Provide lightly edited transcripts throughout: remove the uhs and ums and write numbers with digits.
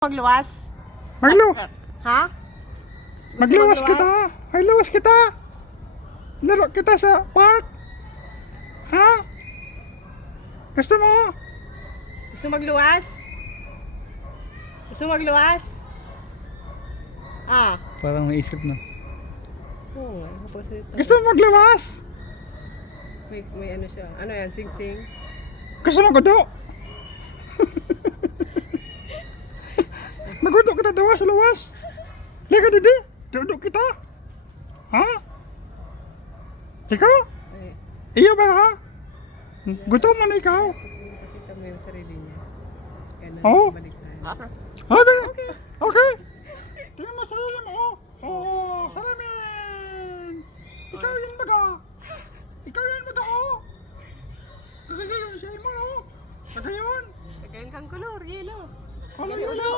Magluwas? Maglu Ha? Magluwas kita. Ay, luwas kita. Laro kita sa park. Ha? Gusto mo? Gusto magluwas? Gusto magluwas? Ah. Parang naisip na. Oo, kapagsalita. Gusto mo magluwas? May ano siya. Ano yan? Sing-sing? Gusto mo gudo? Nagudo kita daw sa luwas. Liga didi. Duduk kita. Ha? Ikaw? Ay, Iyo ba ka? Gutom mo na ikaw. nakita mo yung sarili niya. Ganun, Oo. balik tayo. Okay. Okay. Tingnan mo sarili mo. Oh, salamin. Ikaw yun baga. Ikaw yun baga, oh. Kagayon siya mo, oh. Kagayon. Kagayon kang color, yellow. Kala yelo.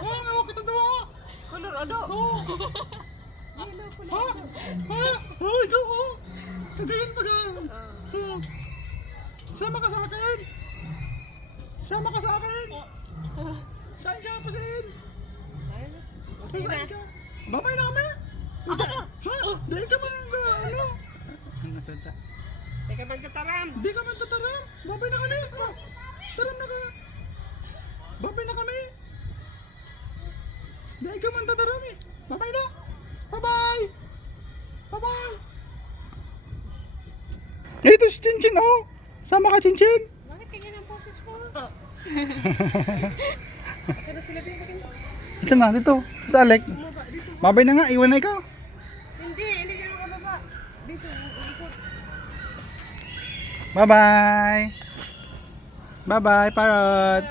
Oh, ngawa kita dawa. Color, odo. Oh. Yellow, color. Ha? Ha? Oh, ikaw, oh. Kagayon baga. Oh. Sama ka sa akin. Sama ka sa akin. Saan ka pasin? Saan ka? Babay na kami. Ha? Dahil ka man, ano? Ang nasalta. Teka, magtataram. Di ka man tataram. Babay na kami. Taram na ka. Babay na kami. Dahil ka man tataram eh. Babay na. Bye-bye. Bye-bye. Ito si Chinchin, oh. Sama ka, Chinchin. Bakit ganyan ang poses mo? Asa na sila din? Isa na, dito. Sa Alec. Bumaba dito. Babay na nga, iwan na ikaw. Hindi ka makababa. Dito, ikot. Bye-bye. Bye-bye, parrot.